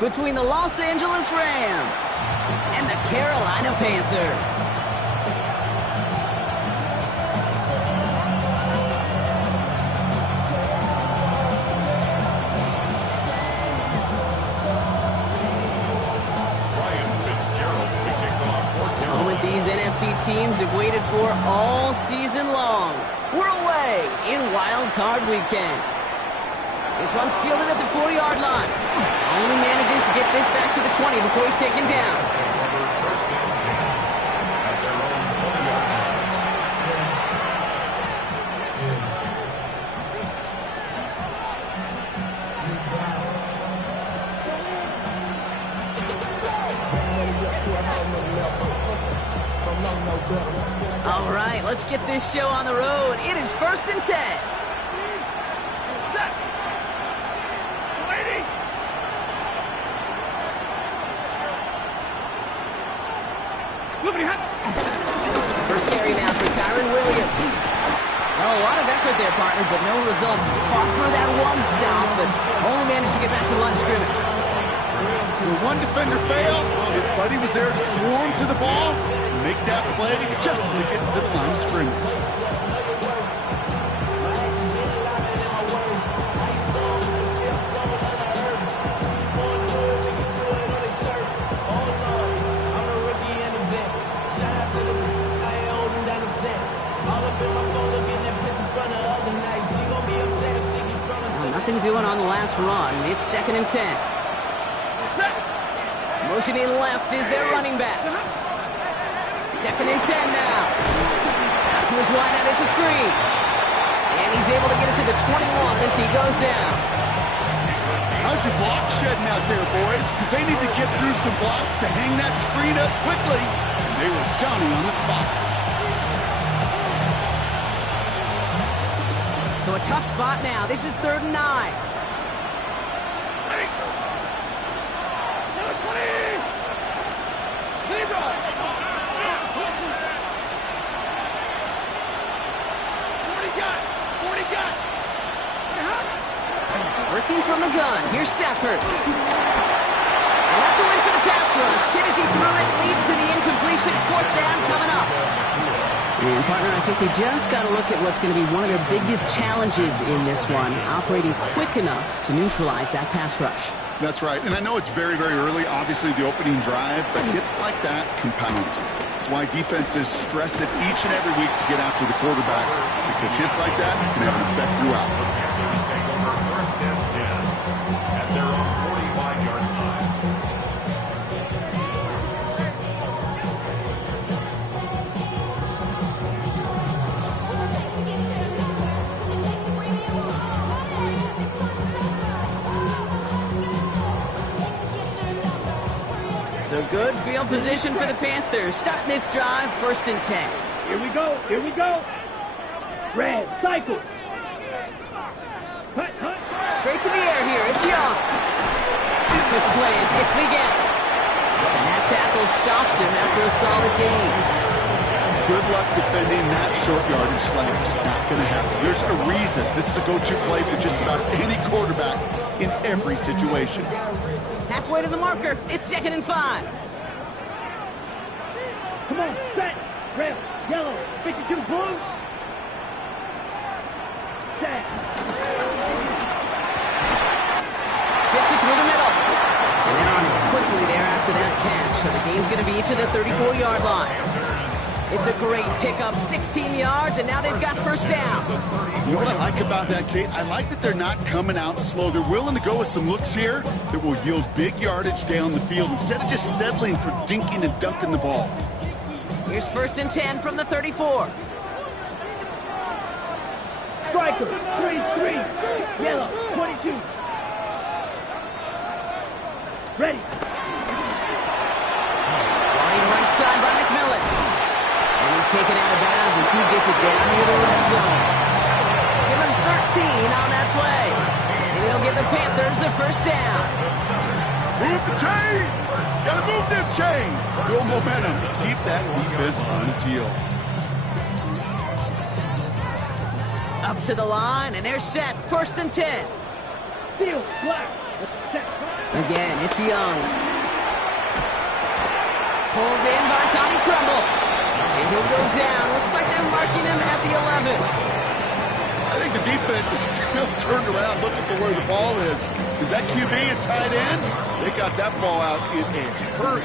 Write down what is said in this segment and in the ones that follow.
between the Los Angeles Rams and the Carolina Panthers. These NFC teams have waited for all season long. We're away in wildcard weekend. This one's fielded at the 40-yard line. Only manages to get this back to the 20 before he's taken down. All right, let's get this show on the road. It is 1st and 10. First carry now for Kyron Williams. Well, a lot of effort there, partner, but no results. Fought through that one stop, but only managed to get back to the line of scrimmage. When one defender failed, his buddy was there to swarm to the ball and make that play just as it gets to the line of scrimmage. Nothing doing on the last run. It's 2nd and 10. Motion in left is their running back. 2nd and 10 now. Out to his wideout, it's a screen. And he's able to get it to the 21 as he goes down. How's your block shedding out there, boys? Because they need to get through some blocks to hang that screen up quickly. And they were Johnny on the spot. So a tough spot now. This is 3rd and 9. Working from the gun. Here's Stafford. And that's a win for the pass rush. Hit as he threw it. Leads to the incompletion. 4th down coming up. And, partner, I think we just got to look at what's going to be one of their biggest challenges in this one, operating quick enough to neutralize that pass rush. That's right. And I know it's very, very early, obviously, the opening drive, but hits like that compound. That's why defenses stress it each and every week to get after the quarterback, because hits like that can have an effect throughout. At their own 45-yard line. So good field position for the Panthers. Starting this drive, 1st and 10. Here we go, here we go. Red, cycle. Cut, cut. Straight to the air here, it's Young. Quick slant, it's Leggett. And that tackle stops him after a solid gain. Good luck defending that short yardage slant. Just not going to happen. There's a reason this is a go-to play for just about any quarterback in every situation. Halfway to the marker, it's 2nd and 5. Come on, set. Red, yellow, 52 blue. Set. Fits it through the middle. And they're on it quickly there after that catch. So the game's going to be to the 34-yard line. It's a great pickup, 16 yards, and now they've got 1st down. You know what I like about that, Kate? I like that they're not coming out slow. They're willing to go with some looks here that will yield big yardage down the field instead of just settling for dinking and dunking the ball. Here's 1st and 10 from the 34. Striker, 33, yellow, 22. Ready. Running right side by McMillan. And he's taken out of bounds as he gets it down near the red zone. Give him 13 on that play. And he'll give the Panthers a 1st down. Move the chains! Gotta move them chains! Build momentum. Keep that defense on its heels. Up to the line, and they're set. 1st and 10. Field, black. Set. Again, it's Young. Pulled in by Tommy Tremble. And he'll go down. Looks like they're marking him at the 11. I think the defense is still turned around looking for where the ball is. Is that QB a tight end? They got that ball out in a hurry.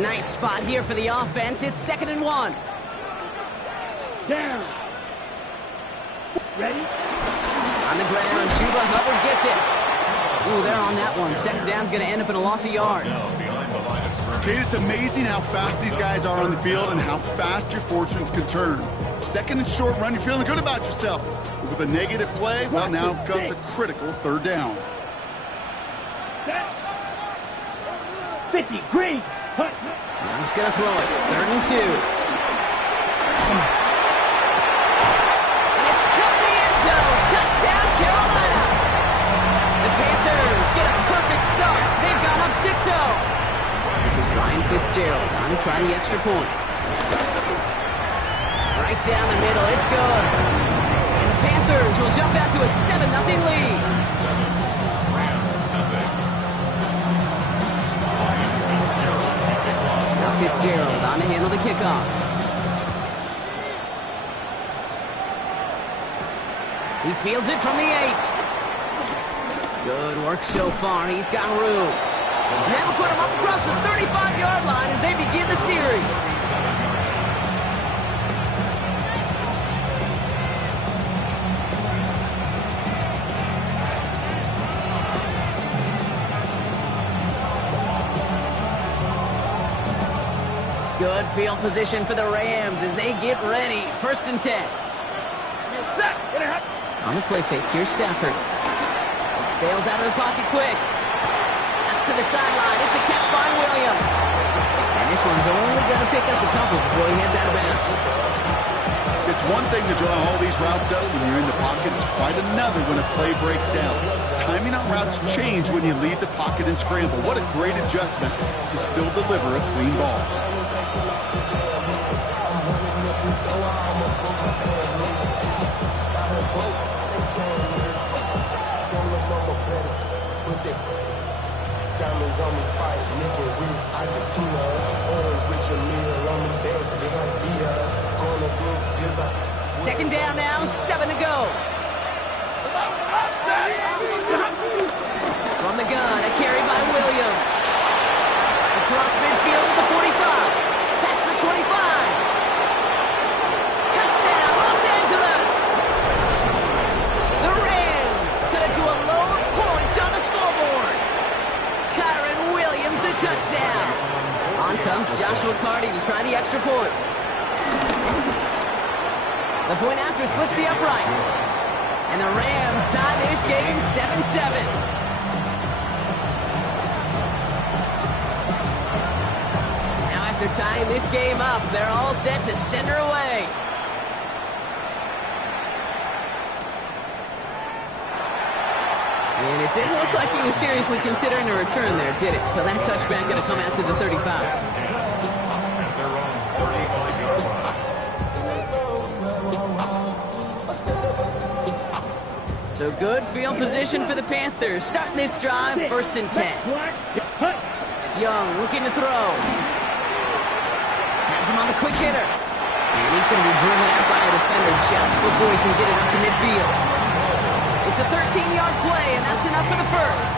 Nice spot here for the offense. It's 2nd and 1. Down. Ready? On the ground, Chuba Hubbard gets it. Ooh, they're on that one. 2nd down's going to end up in a loss of yards. Kate, it's amazing how fast these guys are on the field and how fast your fortunes can turn. 2nd and short run, you're feeling good about yourself. But with a negative play, well, now comes a critical 3rd down. 50, green. Hut. Young's going to throw it. 3rd and 2. And it's cut the end zone. Touchdown, Carolina. The Panthers get a perfect start. They've gone up 6-0. This is Ryan Fitzgerald on to try the extra point. Right down the middle. It's good. And the Panthers will jump out to a 7-0 lead. Fitzgerald on to handle the kickoff. He fields it from the 8. Good work so far. He's got room. And that'll put him up across the 35-yard line as they begin the series. Good field position for the Rams as they get ready. 1st and 10. On the play fake, here's Stafford. Bails out of the pocket quick. That's to the sideline. It's a catch by Williams. And this one's only going to pick up a couple before he heads out of bounds. It's one thing to draw all these routes up when you're in the pocket. It's quite another when a play breaks down. Timing on routes change when you leave the pocket and scramble. What a great adjustment to still deliver a clean ball. Diamonds on me, fight, nigga, wrist, Argentina, orange, Richard Mille, on me, dancing just like Via, gonna dance just like... 2nd down now, 7 to go. From the gun, a carry by Williams. Across midfield at the 45. Past the 25. Touchdown, Los Angeles! The Rams cut it to a lower point on the scoreboard. Kyron Williams, the touchdown. On comes Joshua Carty to try the extra point. The point after splits the uprights. And the Rams tie this game 7-7. Now after tying this game up, they're all set to send her away. And it didn't look like he was seriously considering a return there, did it? So that touchback going to come out to the 35. So good field position for the Panthers. Starting this drive, 1st and 10. Young looking to throw. Has him on the quick hitter. And he's going to be driven out by a defender just before he can get it up to midfield. It's a 13-yard play, and that's enough for the first.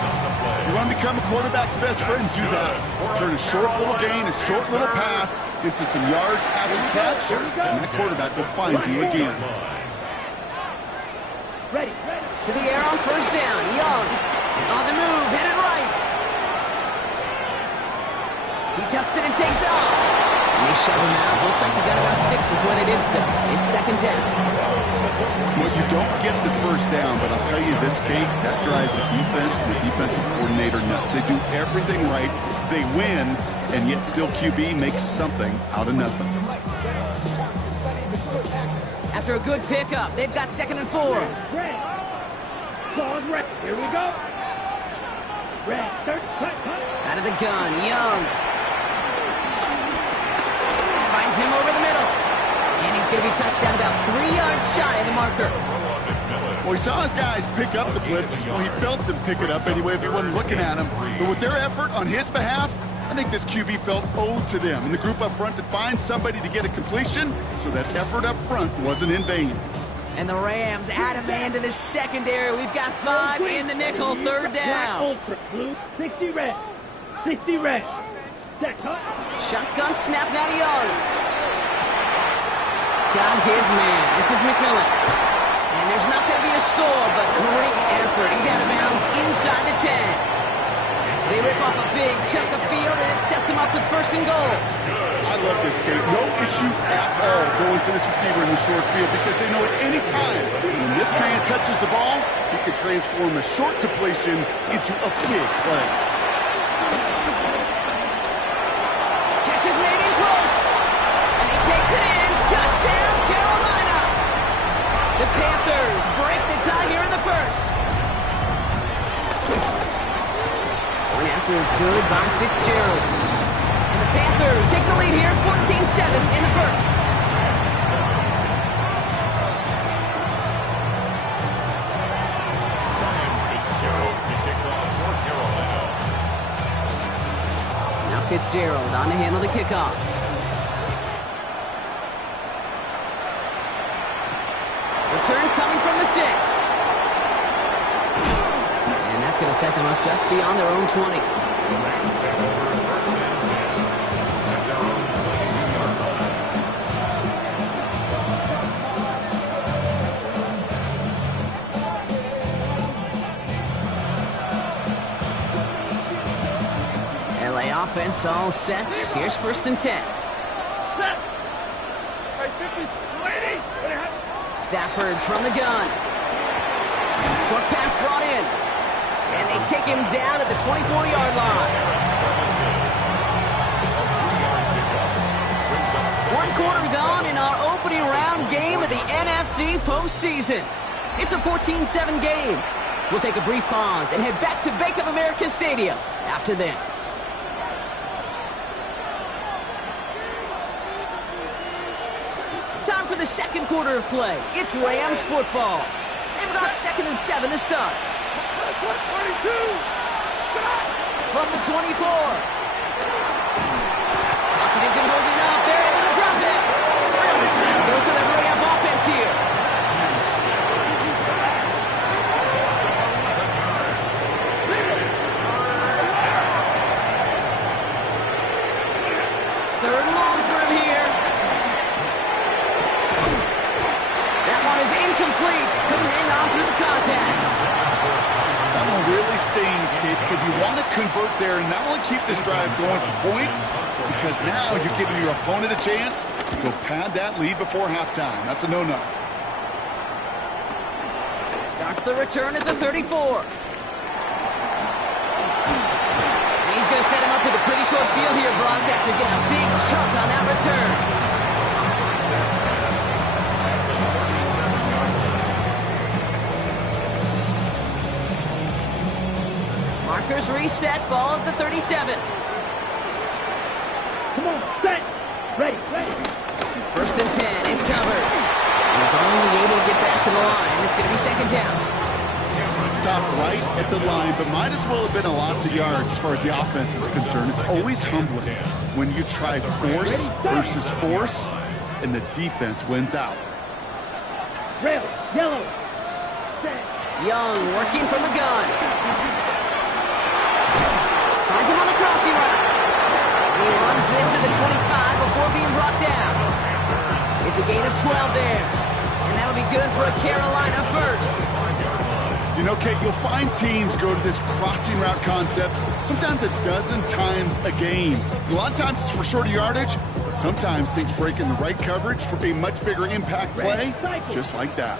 You want to become a quarterback's best friend, do that. Turn a short little gain, a short little pass into some yards after catch, and that quarterback will find you again. Ready. To the air on 1st down. Young on the move, headed right. He tucks it and takes off. And they shove him out. Looks like he got about 6 before they did so. It's 2nd down. Well, you don't get the 1st down, but I'll tell you this, Kate, that drives the defense and the defensive coordinator nuts. They do everything right. They win, and yet still QB makes something out of nothing. After a good pickup, they've got 2nd and 4. Red. Ball's red. Here we go. Red. 3rd. Out of the gun, Young. Finds him over the middle. And he's going to be touched down about 3 yards shy of the marker. Well, he saw his guys pick up the blitz. Well, he felt them pick it up anyway if he wasn't looking at him. But with their effort on his behalf, I think this QB felt owed to them and the group up front to find somebody to get a completion, so that effort up front wasn't in vain. And the Rams add a man to the secondary. We've got 5 in the nickel, third down. Ultra blue, 60 red. 60 red. Set cut. Shotgun snap now to Young. Got his man. This is McMillan. And there's not going to be a score, but great effort. He's out of bounds inside the 10. They rip off a big chunk of field, and it sets him up with first and goal. I love this, Kate. No issues at all going to this receiver in the short field because they know at any time when this man touches the ball, he can transform a short completion into a big play. Catch is made in close, and he takes it in. Touchdown, Carolina! The Panthers break the tie here in the first. One after is good by Fitzgerald. And the Panthers take the lead here, 14-7 in the first. Fitzgerald to kick off for Carolina. Now Fitzgerald on to handle the kickoff. Return coming from the 6. And that's going to set them up just beyond their own 20. Rams take over first and 10 at their own 22-yard line. LA offense all set. Here's first and 10. Set. Right, 50. 80. Stafford from the gun. Short pass brought in. And they take him down at the 24-yard line. 1 quarter gone in our opening round game of the NFC postseason. It's a 14-7 game. We'll take a brief pause and head back to Bank of America Stadium after this. Time for the second quarter of play. It's Rams football. They've got 2nd and 7 to start. 22. From the 24. Pocket isn't holding up. They're able to drop it. Goes to the hurry-up offense here. Third and long for him here. That one is incomplete. Couldn't hang on through the contact. That one really stings, Kate, because you want to convert there and not only keep this drive going for points, because now you're giving your opponent a chance to go pad that lead before halftime. That's a no-no. Starts the return at the 34. And he's going to set him up with a pretty short field here, Brock, after getting a big chunk on that return. Markers reset, ball at the 37. Come on, set. Ready, ready. First and 10, it's Hubbard. He's only able to get back to the line. It's going to be second down. Stopped right at the line, but might as well have been a loss of yards as far as the offense is concerned. It's always humbling when you try force versus force, and the defense wins out. Red, yellow. Set. Young working from the gun. Finds him on the crossing route. He runs this to the 25 before being brought down. It's a gain of 12 there. And that'll be good for a Carolina first. You know, Kate, you'll find teams go to this crossing route concept sometimes a dozen times a game. A lot of times it's for shorter yardage, but sometimes things break in the right coverage for a much bigger impact play, just like that.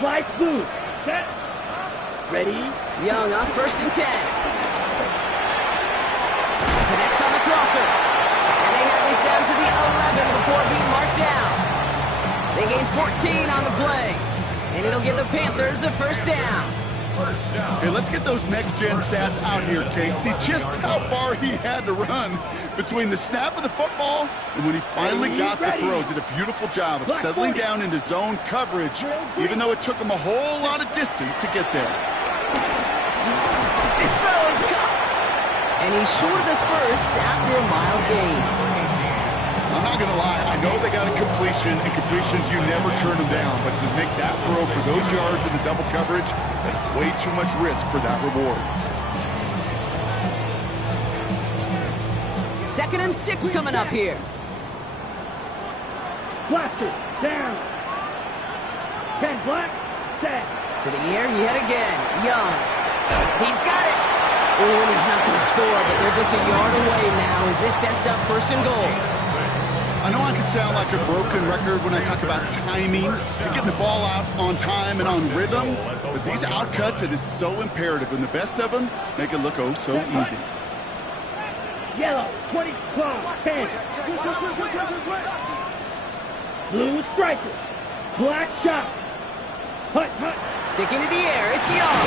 Flight blue. Set. Ready. Young on first and 10. Connects on the crosser. And they have this down to the 11 before being marked down. They gain 14 on the play. And it'll give the Panthers a first down. First down. Hey, let's get those next-gen stats out here, Kate. See just how far he had to run between the snap of the football and when he finally got the throw. Did a beautiful job of settling down into zone coverage, even though it took him a whole lot of distance to get there. This throw is caught. And he's short of the first after a mile gain. I'm not going to lie. I know they got a completion, and completions, you never turn them down. But to make that throw for those yards in the double coverage, that's way too much risk for that reward. 2nd and 6 coming up here. Blaster, down. 10 black, set. To the air yet again. Young. He's got it. Oh, and he's not going to score, but they're just a yard away now as this sets up 1st and goal. I know I can sound like a broken record when I talk about timing and getting the ball out on time and on rhythm, but these outcuts, it is so imperative, and the best of them make it look oh so easy. Yellow, 20, 12, 10. Blue striker. Black shot. Hut, hut. Sticking to the air, it's Young.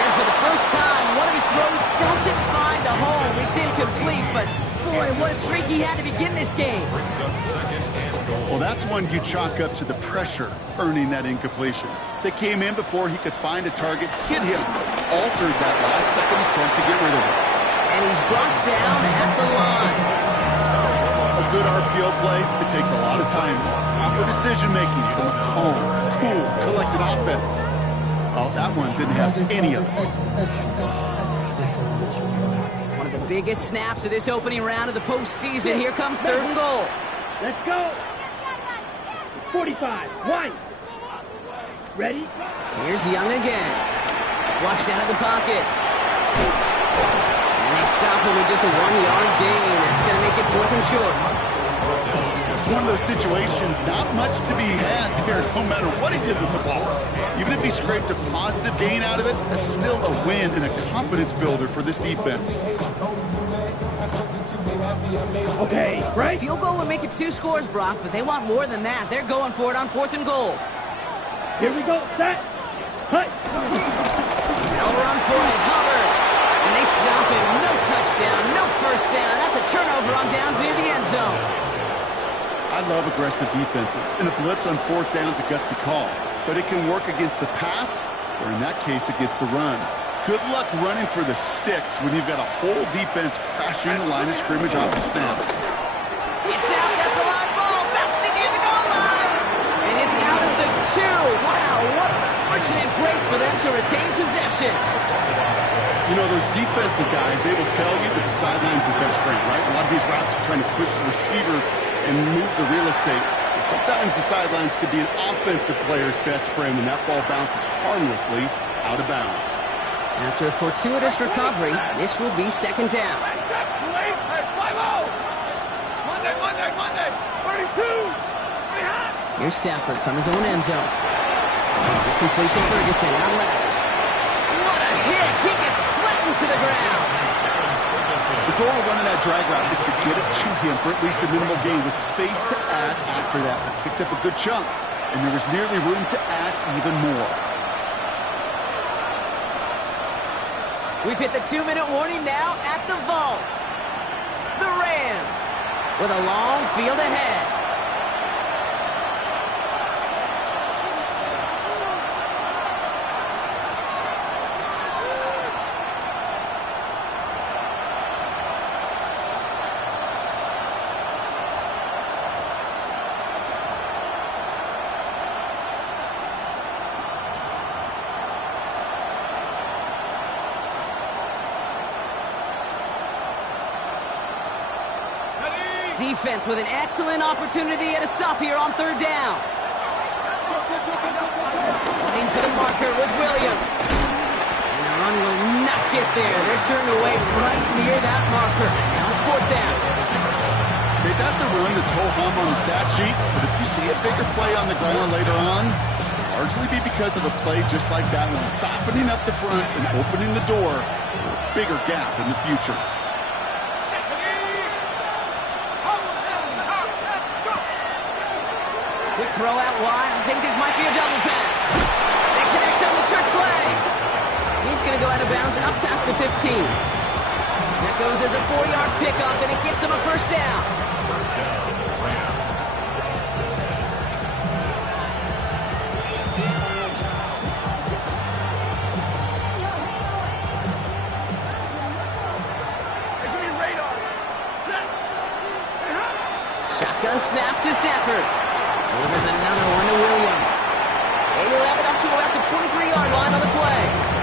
And for the first time, one of his throws doesn't find a home. It's incomplete, but boy, what a streak he had to begin this game. Brings up 2nd and goal. Well, that's one you chalk up to the pressure earning that incompletion. They came in before he could find a target, hit him, altered that last-second attempt to get rid of it. And he's brought down at the line. A good RPO play, it takes a lot of time, proper decision-making from a calm, cool, collected offense. Oh, that one didn't have any of it. One of the biggest snaps of this opening round of the postseason. Here comes 3rd and goal. Let's go. 45, one. Ready? Here's Young again. Flushed out of the pocket. And they stop him with just a 1-yard gain. That's going to make it 4th and short. It's one of those situations, not much to be had there, no matter what he did with the ball. Even if he scraped a positive gain out of it, that's still a win and a confidence builder for this defense. Okay, right? Field goal would make it 2 scores, Brock, but they want more than that. They're going for it on 4th and goal. Here we go, set. Hut. Elmer on foot at Hubbard. And they stop him. No touchdown, no first down. That's a turnover on downs near the end zone. I love aggressive defenses, and a blitz on 4th down is a gutsy call. But it can work against the pass, or in that case, against the run. Good luck running for the sticks when you've got a whole defense crashing the line of scrimmage off the snap. It's out. That's a live ball. Bouncing near the goal line. And it's out at the 2. Wow, what a fortunate break for them to retain possession. You know, those defensive guys, they will tell you that the sideline's their best friend, right? A lot of these routes are trying to push the receivers and move the real estate. But sometimes the sidelines could be an offensive player's best friend when that ball bounces harmlessly out of bounds. After a fortuitous recovery, this will be 2nd down. Here's Stafford from his own end zone. This is complete to Ferguson out left. What a hit! He gets flattened to the ground. The goal of running that drag route is to get it to him for at least a minimal gain with space to add after that. He picked up a good chunk, and there was nearly room to add even more. We've hit the 2-minute warning now at the vault. The Rams with a long field ahead. Defense with an excellent opportunity at a stop here on 3rd down. Running for the marker with Williams. And the run will not get there. They're turned away right near that marker. Now it's 4th down. Okay, that's a run that's ho-hum on the stat sheet, but if you see a bigger play on the ground later on, it'll largely be because of a play just like that one, softening up the front and opening the door for a bigger gap in the future. Quick throw out wide. I think this might be a double pass. They connect on the trick play. going to go out of bounds up past the 15. That goes as a 4-yard pickup, and it gets him a first down. First down, Rams. Shotgun snap to Stafford. Delivers another one to Williams. 8-11 up to about the 23-yard line on the play.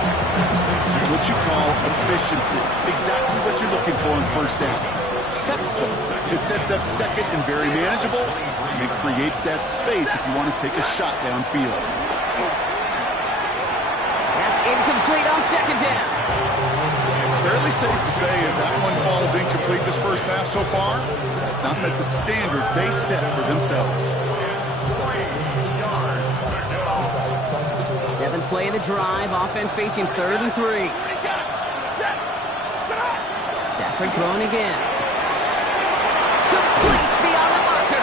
It's what you call efficiency. Exactly what you're looking for on first down. Textbook. It sets up second and very manageable, and it creates that space if you want to take a shot downfield. That's incomplete on second down. Fairly safe to say as that one falls incomplete this first half so far, that's not met the standard they set for themselves. 7th play of the drive, offense facing 3rd and 3. Stafford throwing again. Complete beyond the marker.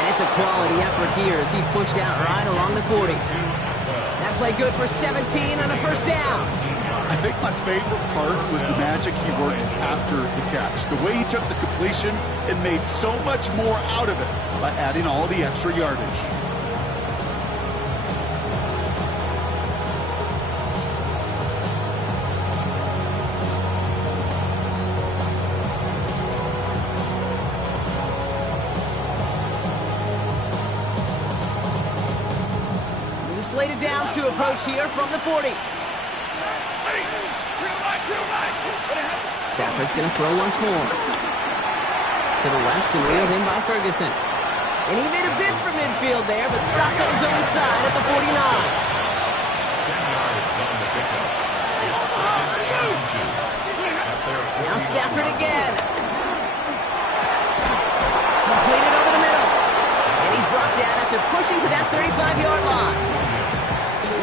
And it's a quality effort here as he's pushed out right along the 40. That play good for 17 on a first down. I think my favorite part was the magic he worked after the catch. The way he took the completion and made so much more out of it by adding all the extra yardage. New slated downs to approach here from the 40. Stafford's going to throw once more. To the left and reeled in by Ferguson. And he made a bid for midfield there, but stopped on his own side at the 49. 10 yards on the pickup. It's second and inches. Now Stafford again. Completed over the middle. And he's brought down after pushing to that 35-yard line.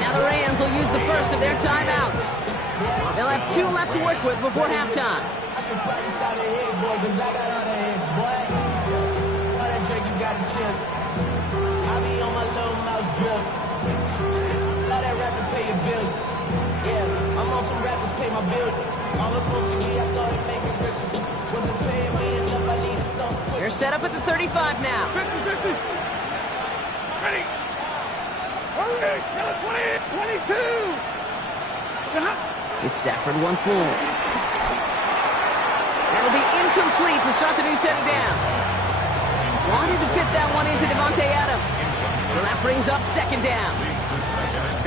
Now the Rams will use the first of their timeouts. They'll have 2 left to work with before halftime. I should practice out of head, boy, cause I got all the heads, boy. All that drink you gotta chill. I be on my little mouse drip. All that rapping pay your bills. Yeah, I'm on some rappers pay my bills. All the books in me, I thought it made me richer. Wasn't paying me enough, I needed something quick. They're set up at the 35 now. 50-50. Ready. Hurry. 20, 22. It's Stafford once more. That'll be incomplete to start the new set of downs. Wanted to fit that one into Devontae Adams. So that brings up second down.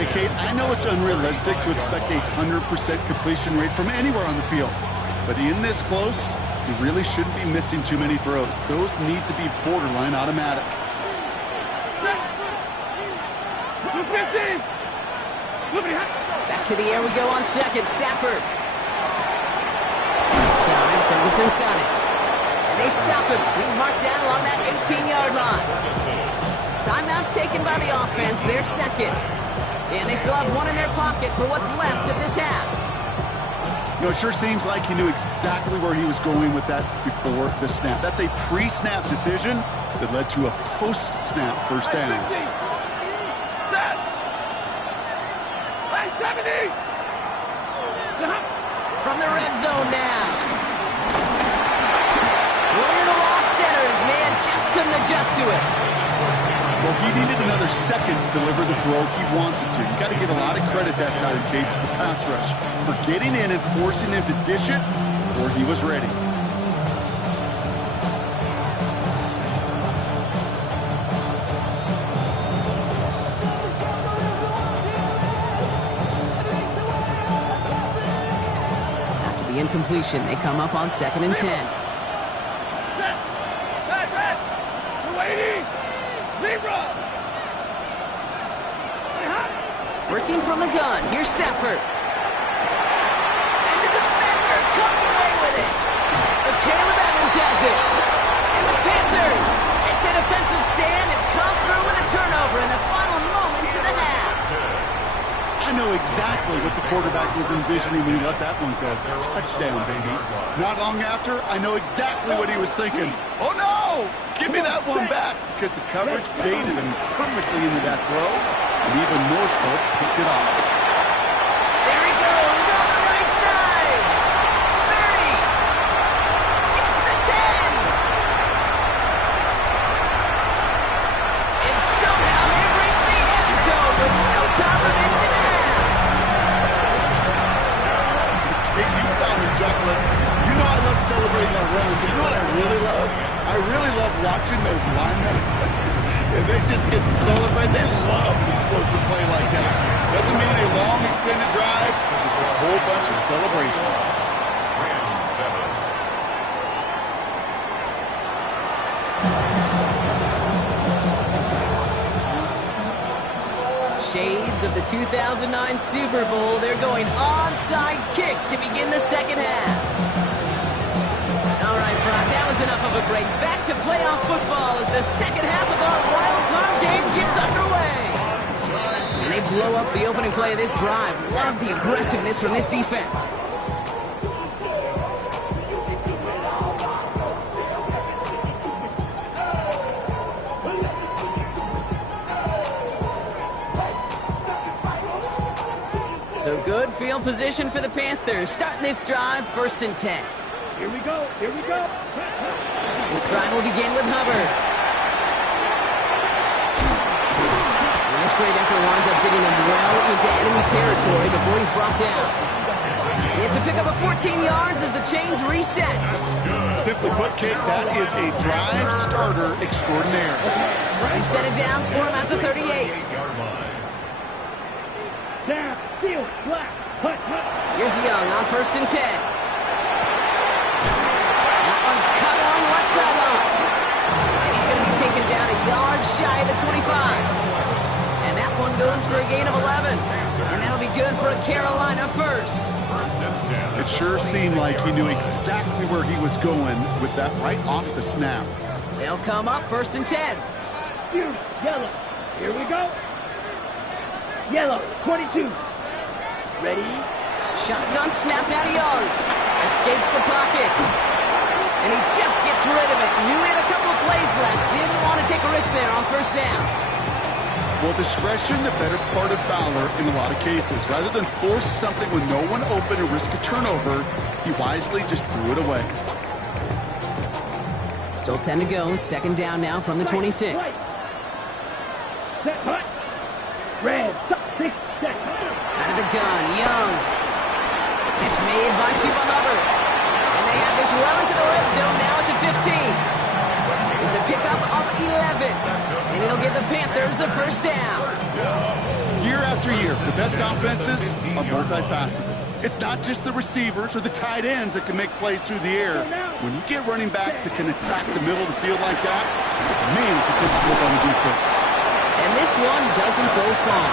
Hey, Kate, I know it's unrealistic to expect a 100% completion rate from anywhere on the field. But in this close, you really shouldn't be missing too many throws. Those need to be borderline automatic. 250. Back to the air we go on second. Stafford. Inside, Ferguson's got it. And they stop him. He's marked down along that 18-yard line. Timeout taken by the offense. They're second. And they still have one in their pocket for what's left of this half. You know, it sure seems like he knew exactly where he was going with that before the snap. That's a pre-snap decision that led to a post-snap first down. 70. From the red zone now. Little off center. His man just couldn't adjust to it. Well, he needed another second to deliver the throw he wanted to. You got to give a lot of credit that time, Kate, to the pass rush for getting in and forcing him to dish it before he was ready. The incompletion, they come up on 2nd and 10. Red. 280. Zebra. Working from the gun. Here's Stafford. And the defender comes away with it. But Caleb Evans has it. And the Panthers make the defensive stand and come through with a turnover in the final moments of the half. I know exactly what the quarterback was envisioning when he let that one go. Touchdown, baby. Not long after, I know exactly what he was thinking. Oh, no! Give me that one back! Because the coverage baited him perfectly into that throw, and even more so, picked it off. There he goes, on celebrating a run. You know what I really love? I really love watching those linemen. And they just get to celebrate. They love an explosive play like that. Doesn't mean a long extended drive, just a whole bunch of celebration. Rams 7. Shades of the 2009 Super Bowl. They're going onside kick to begin the second half. All right, Brock, that was enough of a break. Back to playoff football as the second half of our wild card game gets underway. And they blow up the opening play of this drive. Love the aggressiveness from this defense. So good field position for the Panthers. Starting this drive, 1st and 10. Here we go. Here we go. This drive will begin with Hubbard. And this great effort winds up getting him well into enemy territory before he's brought down. It's a pickup of 14 yards as the chains reset. Simply put, Kate, that is a drive starter extraordinaire. Reset it down for him at the 38. Down, field, flat, hut, hut. Here's Young on 1st and 10. That one's cut along left sideline. And he's going to be taken down a yard shy of the 25. And that one goes for a gain of 11. And that'll be good for a Carolina first. It sure seemed like he knew exactly where he was going with that right off the snap. They'll come up 1st and 10. Shoot, yellow. Here we go. Yellow, 22. Ready? Shotgun snap now to Young. Escapes the pocket. And he just gets rid of it. Knew he had a couple of plays left. Didn't want to take a risk there on 1st down. Well, discretion, the better part of valor in a lot of cases. Rather than force something with no one open and risk a turnover, he wisely just threw it away. Still 10 to go. 2nd down now from the 26. Set, hut. Red, 6 seconds. Out of the gun, Young. Catch made by Chuba Hubbard. And they have this well into the red zone now at the 15. It's a pickup of 11. And it'll give the Panthers a 1st down. Year after year, the best offenses are multifaceted. It's not just the receivers or the tight ends that can make plays through the air. When you get running backs that can attack the middle of the field like that, man, it's a difficult on the defense. And this one doesn't go far.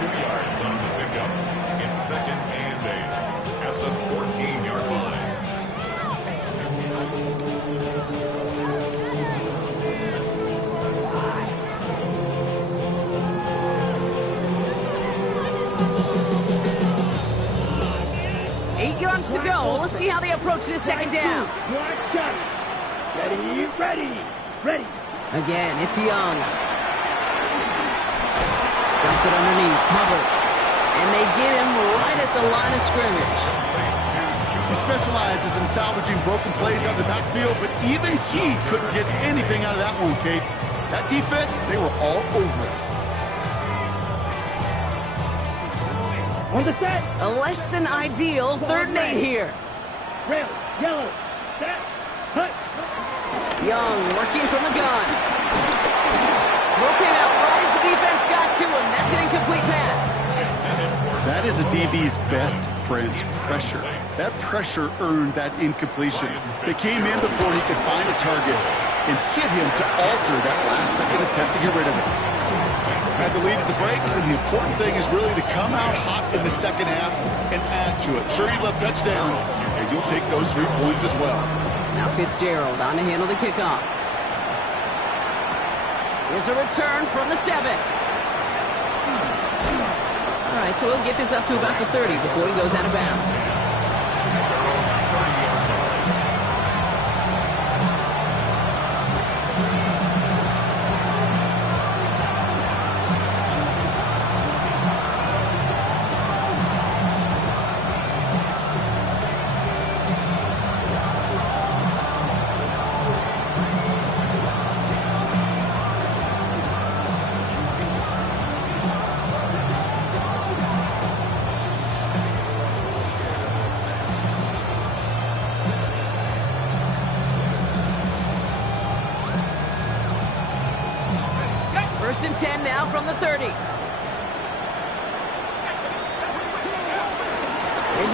2 yards on the pickup. It's 2nd and 8 at the 14-yard line. Eight yards to go. Let's see how they approach this 2nd down. Ready, ready, ready. Again, it's Young. Dumps it underneath. Hubbard. And they get him right at the line of scrimmage. He specializes in salvaging broken plays out of the backfield, but even he couldn't get anything out of that one, Kate. That defense, they were all over it. On the set. A less than ideal 3rd and 8 here. Red, yellow, set, hut. Young working from the gun. Throw came out right as the defense got to him. That's an incomplete pass. That is a DB's best friend, pressure. That pressure earned that incompletion. They came in before he could find a target and hit him to alter that last-second attempt to get rid of it. Had the lead at the break, and the important thing is really to come out hot in the second half and add to it. Sure, you love touchdowns, and you'll take those 3 points as well. Now Fitzgerald on to handle the kickoff. Here's a return from the 7. All right, so he'll get this up to about the 30 before he goes out of bounds. First and 10 now from the 30. Here's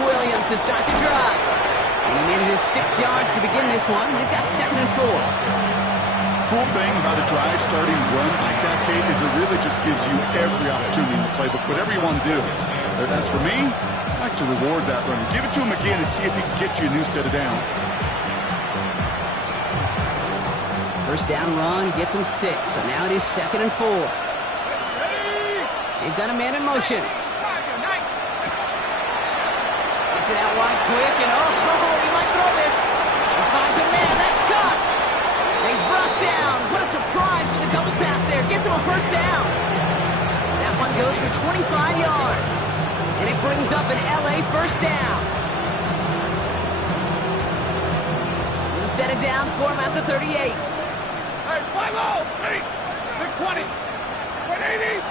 Williams to start the drive. And he manages 6 yards to begin this one. They've got 2nd and 4. Cool thing about a drive starting run like that, Kate, is it really just gives you every opportunity in the playbook, whatever you want to do. But as for me, I like to reward that runner. Give it to him again and see if he can get you a new set of downs. First down run gets him 6, so now it is 2nd and 4. They've got a man in motion. Gets it out wide quick, and he might throw this. He finds a man, that's caught. And he's brought down. What a surprise with the double pass there. Gets him a first down. That one goes for 25 yards. And it brings up an LA first down. New set of downs for him at the 38. Hey, 5-0! Ready? Big 20! 180!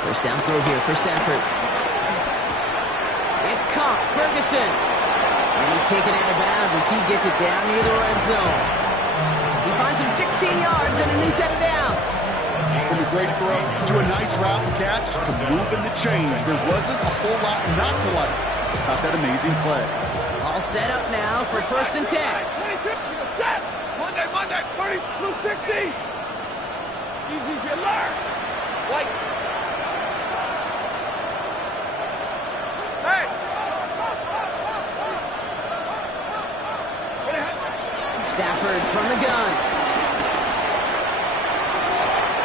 First down throw here for Stafford. It's caught, Ferguson. And he's taken out of bounds as he gets it down near the red zone. He finds him 16 yards and a new set of downs. From a great throw to a nice route and catch to moving the chains. There wasn't a whole lot not to like about that amazing play. All set up now for first and 10. 22! Set! Monday, 30, blue 60! Easy as you learn! White! Hey! Stafford from the gun.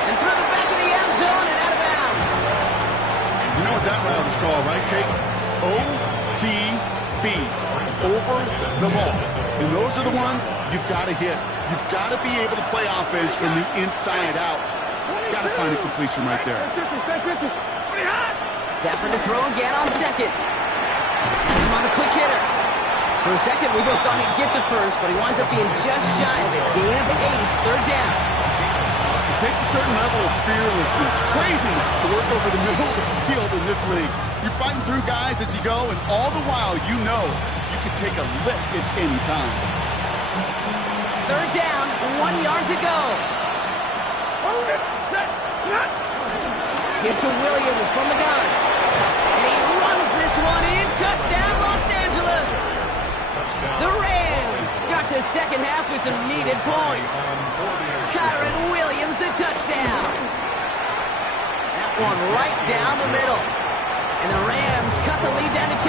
And through the back of the end zone and out of bounds. You know what that route is called, right, Kate? OTB. Over the ball. And those are the ones you've got to hit. You've got to be able to play offense from the inside out. Got to find a completion right there. Stafford to throw again on 2nd. He's on a quick hitter. For a second, we both thought he'd get the first, but he winds up being just shy of it. Gain of 8, 3rd down. It takes a certain level of fearlessness, craziness to work over the middle of the field in this league. You're fighting through guys as you go, and all the while you know you can take a lick at any time. 3rd down, 1 yard to go. Give to Williams from the gun. And he runs this one in. Touchdown, Los Angeles. The Rams start the second half with some needed points. Kyron Williams, the touchdown. That one right down the middle. And the Rams cut the lead down to 10.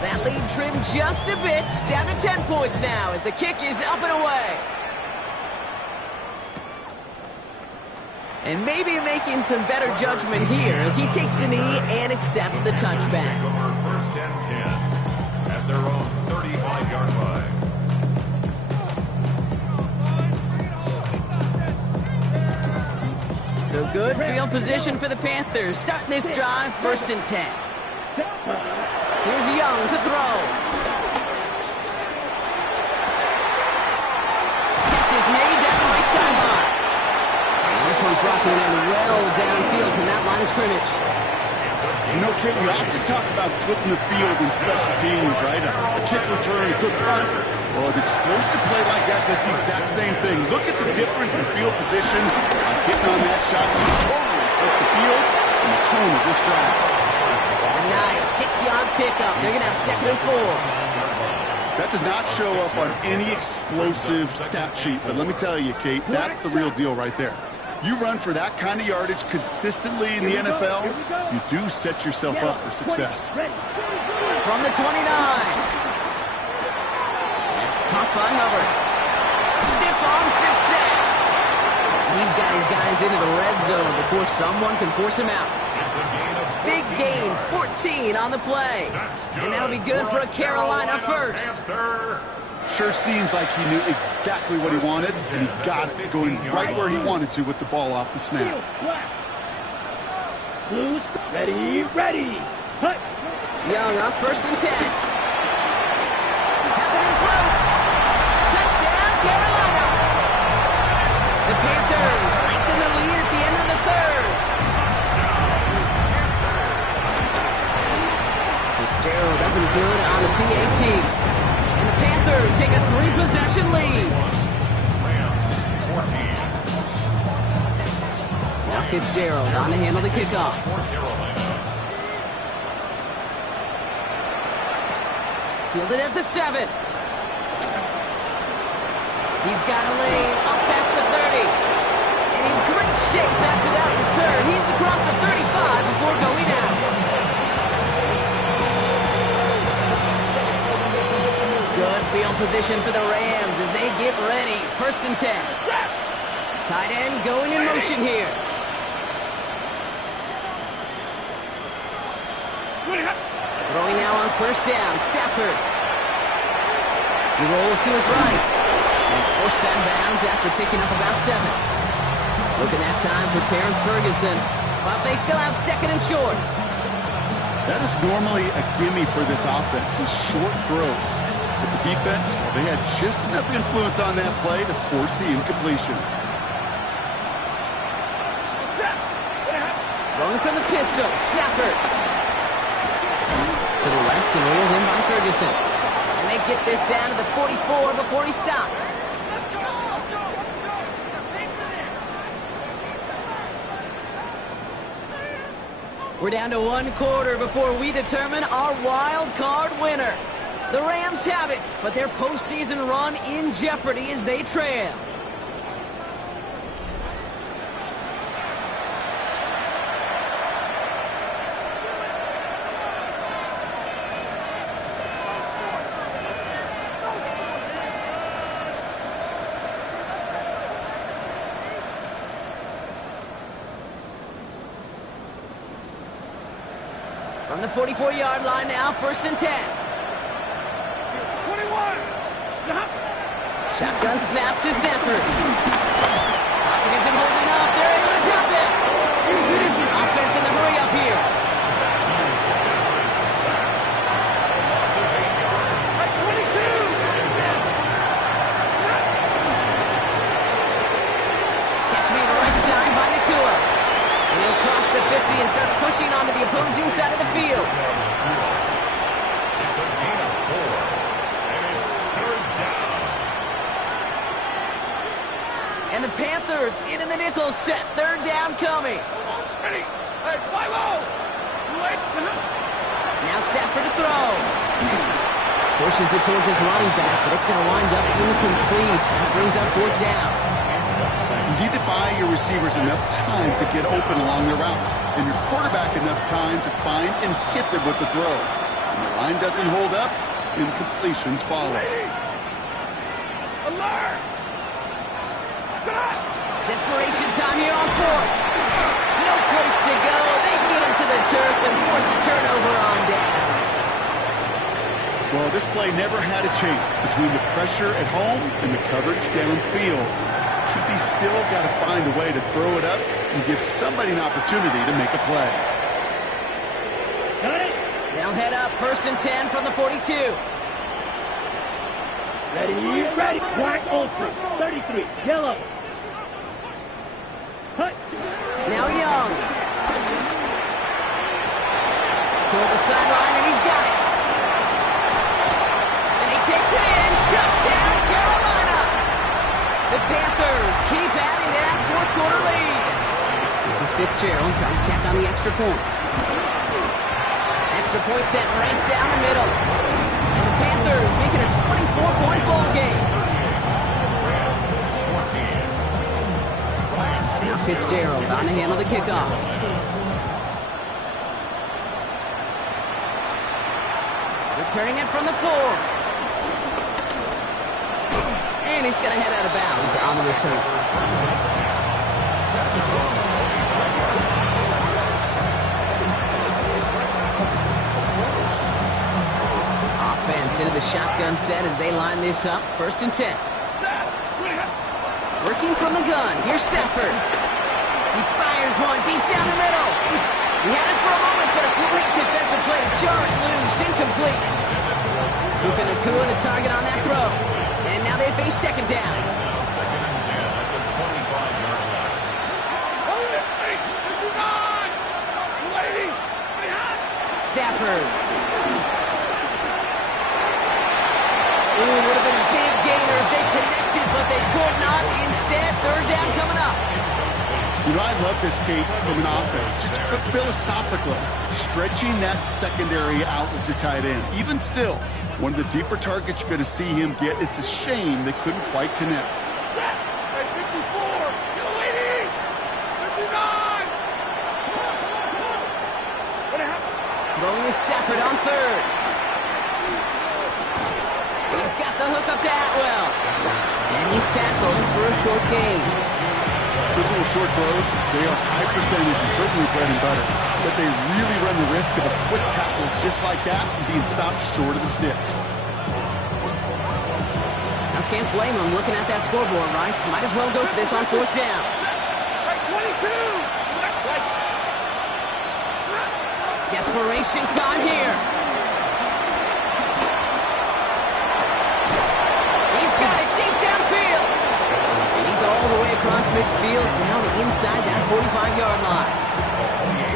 That lead trimmed just a bit, down to 10 points now as the kick is up and away. And maybe making some better judgment here as he takes a knee and accepts the touchback. First and 10 at their own 35-yard line. So good field position for the Panthers. Starting this drive, 1st and 10. Here's Young to throw. Catch is made down the right sideline. And this one's brought to an end well downfield from that line of scrimmage. You know, Kit, we often talk about flipping the field in special teams, right? A kick return, a good punt. Well, an explosive play like that does the exact same thing. Look at the difference in field position on hitting on that shot. You totally flip the field and the tone of this drive. Nice 6-yard pickup. They're going to have 2nd and 4. That does not show up on any explosive stat sheet, but let me tell you, Kate, that's the real deal right there. You run for that kind of yardage consistently in the NFL, you do set yourself up for success. From the 29. That's caught by Hubbard. Stiff arm success. He's got his guys into the red zone before someone can force him out. Big gain, 14 on the play. And that'll be good for a Carolina first. Sure seems like he knew exactly what he wanted, and he got it going right where he wanted to with the ball off the snap. Blues, ready. Hut. Young up 1st and 10. Has it in close. Touchdown, Carolina. The Panthers lengthen the lead at the end of the 3rd. Fitzgerald doesn't good on the PAT. Panthers take a 3-possession lead. Rams 14. Now Fitzgerald on to handle the kickoff. For Carolina. Fielded at the 7. He's got a lane up past the 30. And in great shape after that return. He's across the 35 before going out. Good field position for the Rams as they get ready. 1st and 10. Tight end going in motion here. Throwing now on 1st down. Stafford. He rolls to his right. And he's forced out of bounds after picking up about 7. Looking that time for Terrence Ferguson. But they still have 2nd and short. That is normally a gimme for this offense, these short throws. But the defense, well, they had just enough influence on that play to force the incompletion. Rolling from the pistol. Stafford. To the left and reeled in by Ferguson. And they get this down to the 44 before he stopped. We're down to 1 quarter before we determine our wild card winner. The Rams have it, but their postseason run in jeopardy as they trail. From the 44-yard line now, 1st and 10. 21. Shotgun snap to Sanford. Pocket isn't holding up. They're able to drop it. Offense in the hurry up here. Catch me the right side by Nakua. And he'll cross the 50 and start pushing onto the opposing side of the field. It's a gain of 4. And it's 3rd down. And the Panthers in the nickel set. 3rd down coming. Ready. Hey, 5-0. Now Stafford to throw. Pushes it towards his running back, but it's going to wind up incomplete. That brings up 4th down. You need to buy your receivers enough time to get open along the route, and your quarterback enough time to find and hit them with the throw. When the line doesn't hold up, incompletions follow. Alert. Desperation time here on 4th. No place to go. They get him to the turf and force a turnover on downs. Well, this play never had a chance between the pressure at home and the coverage downfield. He's still got to find a way to throw it up and give somebody an opportunity to make a play. Got it. They'll head up 1st and 10 from the 42. Ready. Black ultra. 33. Yellow. Cut. Now Young. Toward the sideline, and he's got it. And he takes it in. Touchdown, Carolina. The Panthers keep adding to that 4th quarter lead. This is Fitzgerald trying to tack on the extra point. Extra point set right down the middle. And the Panthers make it a 24-point ball game. Now Fitzgerald on to handle the kickoff. Returning it from the 4. And he's going to head out of bounds on the return. Offense into the shotgun set as they line this up. 1st and 10. Working from the gun. Here's Stafford. He fires one deep down the middle. He had it for a moment, but a great defensive play to jar it loose. Incomplete. Puka Nakua the target on that throw. And now they face 2nd down. Now 2nd and 10 at the 25-yard line. Stafford. Ooh, would have scored not. Instead, third down coming up. You know, I love this, Kate, from an offense. Just philosophically, stretching that secondary out with your tight end. Even still, one of the deeper targets you're going to see him get. It's a shame they couldn't quite connect. Hey, 54. Yo, 80. 59. What happened? Throwing is Stafford on third. He's got the hook up to Atwell. And he's tackled for a short gain. Those little short throws, they are high percentage and certainly bread and butter. But they really run the risk of a quick tackle just like that and being stopped short of the sticks. I can't blame him looking at that scoreboard, right? Might as well go for this on fourth down. Hey, 22. Desperation time here. He's got it deep downfield. And he's all the way across midfield down inside that 45-yard line.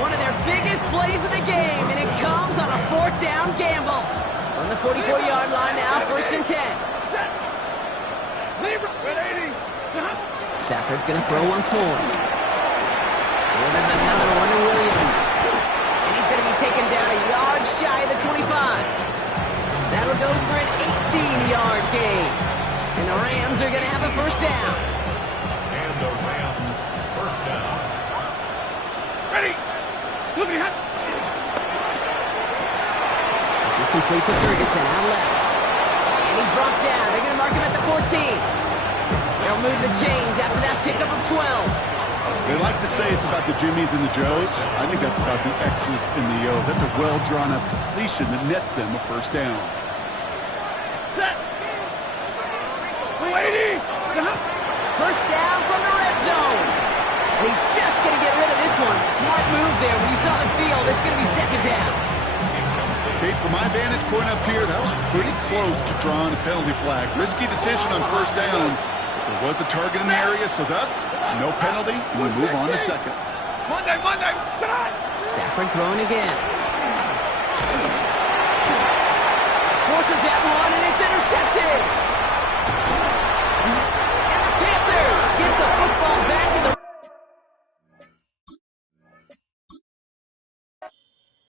One of their biggest plays of the game, and it comes on a fourth down gamble. On the 44-yard line now, 1st and 10. Stafford's going to throw once more. Oh, there's another one to Williams. And he's going to be taken down a yard shy of the 25. That'll go for an 18-yard gain. And the Rams are going to have a first down. And the Rams, first down. Ready. Look at This is complete to Ferguson out left. And he's brought down. They're going to mark him at the 14. They'll move the chains after that pickup of 12. They like to say it's about the Jimmies and the Joes. I think that's about the X's and the O's. That's a well-drawn-up completion that nets them a first down. Set. 80. First down from the red zone. And he's just going to get rid of this one. Smart move there. When you saw the field, it's going to be second down. Kate, from my vantage point up here, that was pretty close to drawing a penalty flag. Risky decision on first down. There was a target in the area, so thus, no penalty, and we move on to second. Monday. Tonight. Stafford throwing again.